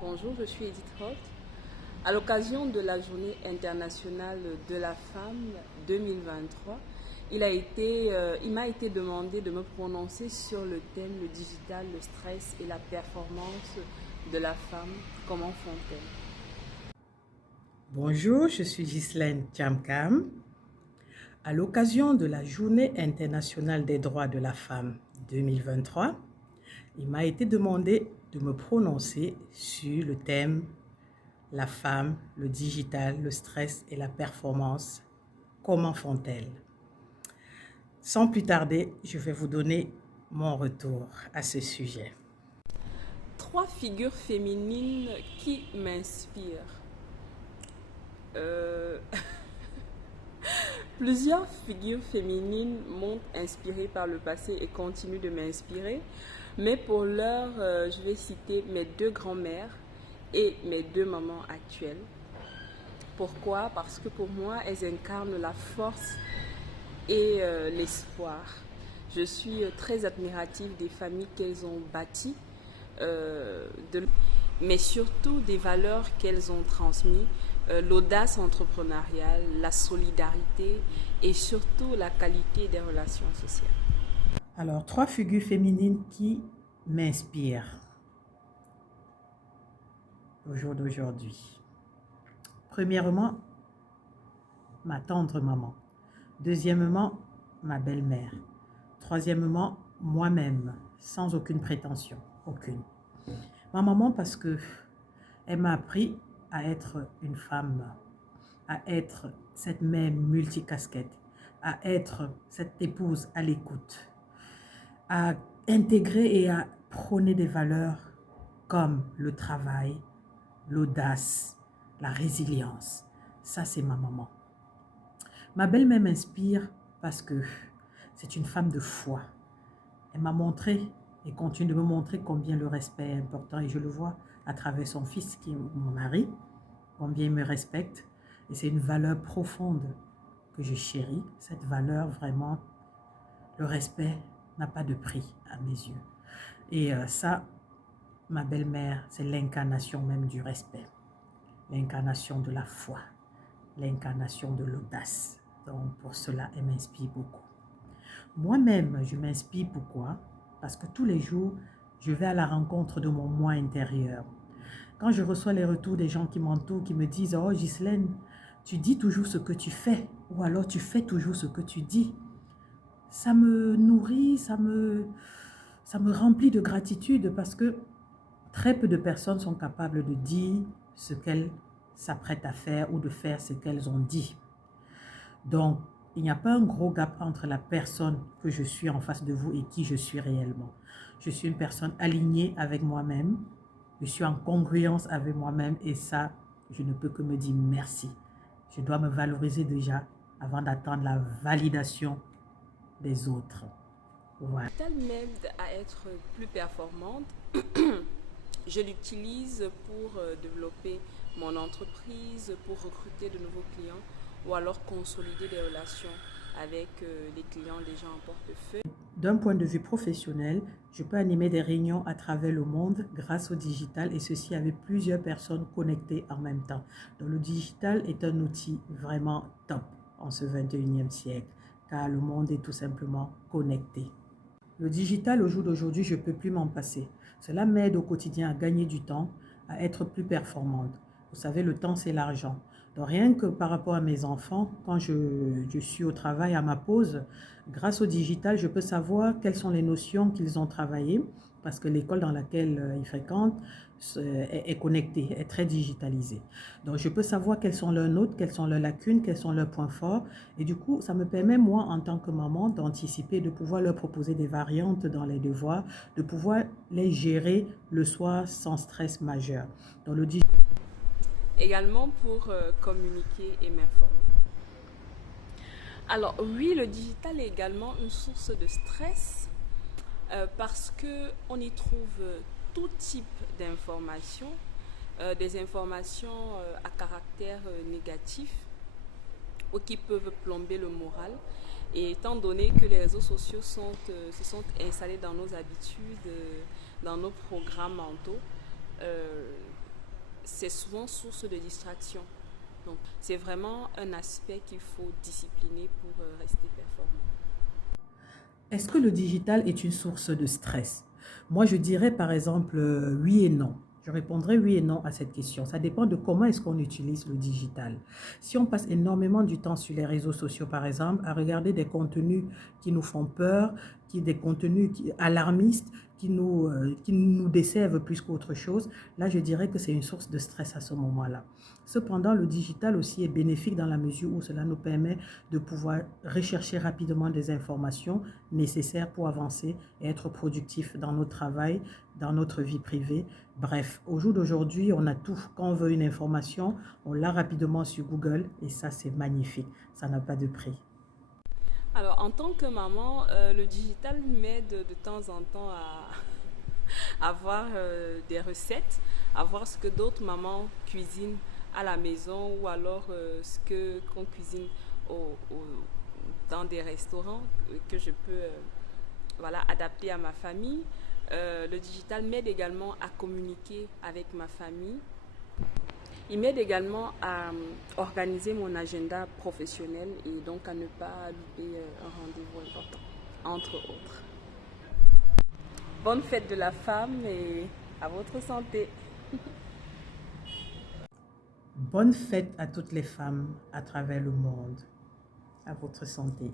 Bonjour, je suis Edith Holt. À l'occasion de la Journée internationale de la femme 2023, il m'a été demandé de me prononcer sur le thème le digital, le stress et la performance de la femme. Comment font-elles? Bonjour, je suis Ghislaine Thiamkam. À l'occasion de la Journée internationale des droits de la femme 2023, il m'a été demandé de me prononcer sur le thème la femme, le digital, le stress et la performance. Comment font-elles? Sans plus tarder, je vais vous donner mon retour à ce sujet. Trois figures féminines qui m'inspirent. Euh, Plusieurs figures féminines m'ont inspirée par le passé et continuent de m'inspirer. Mais pour l'heure, je vais citer mes deux grands-mères et mes deux mamans actuelles. Pourquoi? Parce que pour moi, elles incarnent la force et l'espoir. Je suis très admirative des familles qu'elles ont bâties, mais surtout des valeurs qu'elles ont transmises, l'audace entrepreneuriale, la solidarité et surtout la qualité des relations sociales. Alors, trois figures féminines qui m'inspirent au jour d'aujourd'hui. Premièrement, ma tendre maman. Deuxièmement, ma belle-mère. Troisièmement, moi-même, sans aucune prétention, aucune. Ma maman parce que elle m'a appris à être une femme, à être cette mère multicasquette, à être cette épouse à l'écoute, à intégrer et à prôner des valeurs comme le travail, l'audace, la résilience. Ça, c'est ma maman. Ma belle-mère m'inspire parce que c'est une femme de foi. Elle m'a montré et continue de me montrer combien le respect est important et je le vois à travers son fils qui est mon mari, combien il me respecte et c'est une valeur profonde que je chéris. Cette valeur vraiment, le respect n'a pas de prix à mes yeux. Et ça, ma belle-mère, c'est l'incarnation même du respect, l'incarnation de la foi, l'incarnation de l'audace. Donc pour cela, elle m'inspire beaucoup. Moi-même, je m'inspire pourquoi? Parce que tous les jours, je vais à la rencontre de mon moi intérieur. Quand je reçois les retours des gens qui m'entourent, qui me disent « Oh Ghislaine, tu dis toujours ce que tu fais » ou alors « tu fais toujours ce que tu dis », ça me nourrit, ça me remplit de gratitude parce que très peu de personnes sont capables de dire ce qu'elles s'apprêtent à faire ou de faire ce qu'elles ont dit. Donc, il n'y a pas un gros gap entre la personne que je suis en face de vous et qui je suis réellement. Je suis une personne alignée avec moi-même, je suis en congruence avec moi-même et ça, je ne peux que me dire merci. Je dois me valoriser déjà avant d'attendre la validation des autres. Voilà. Elle m'aide à être plus performante. Je l'utilise pour développer mon entreprise, pour recruter de nouveaux clients ou alors consolider des relations avec les clients déjà en portefeuille. D'un point de vue professionnel, je peux animer des réunions à travers le monde grâce au digital et ceci avec plusieurs personnes connectées en même temps. Donc le digital est un outil vraiment top en ce 21e siècle car le monde est tout simplement connecté. Le digital au jour d'aujourd'hui, je ne peux plus m'en passer. Cela m'aide au quotidien à gagner du temps, à être plus performante. Vous savez, le temps, c'est l'argent. Donc rien que par rapport à mes enfants, quand je suis au travail, à ma pause, grâce au digital, je peux savoir quelles sont les notions qu'ils ont travaillées parce que l'école dans laquelle ils fréquentent est connectée, est très digitalisée. Donc je peux savoir quelles sont leurs notes, quelles sont leurs lacunes, quels sont leurs points forts. Et du coup, ça me permet, moi, en tant que maman, d'anticiper, de pouvoir leur proposer des variantes dans les devoirs, de pouvoir les gérer le soir sans stress majeur. Donc le digital Également pour communiquer et m'informer. Alors oui, le digital est également une source de stress parce qu'on y trouve tout type d'informations, des informations à caractère négatif ou qui peuvent plomber le moral. Et étant donné que les réseaux sociaux se sont installés dans nos habitudes, dans nos programmes mentaux, c'est souvent source de distraction. Donc, c'est vraiment un aspect qu'il faut discipliner pour rester performant. Est-ce que le digital est une source de stress? Moi, je dirais par exemple oui et non. Je répondrai oui et non à cette question. Ça dépend de comment est-ce qu'on utilise le digital. Si on passe énormément du temps sur les réseaux sociaux, par exemple, à regarder des contenus qui nous font peur, des contenus alarmistes, qui nous desservent plus qu'autre chose, là, je dirais que c'est une source de stress à ce moment-là. Cependant, le digital aussi est bénéfique dans la mesure où cela nous permet de pouvoir rechercher rapidement des informations nécessaires pour avancer et être productif dans notre travail, dans notre vie privée. Bref, au jour d'aujourd'hui, on a tout. Quand on veut une information, on l'a rapidement sur Google et ça, c'est magnifique. Ça n'a pas de prix. Alors, en tant que maman, le digital m'aide de temps en temps à voir des recettes, à voir ce que d'autres mamans cuisinent à la maison ou alors ce que qu'on cuisine dans des restaurants que je peux voilà, adapter à ma famille. Le digital m'aide également à communiquer avec ma famille. Il m'aide également à organiser mon agenda professionnel et donc à ne pas louper un rendez-vous important, entre autres. Bonne fête de la femme et à votre santé. Bonne fête à toutes les femmes à travers le monde. À votre santé.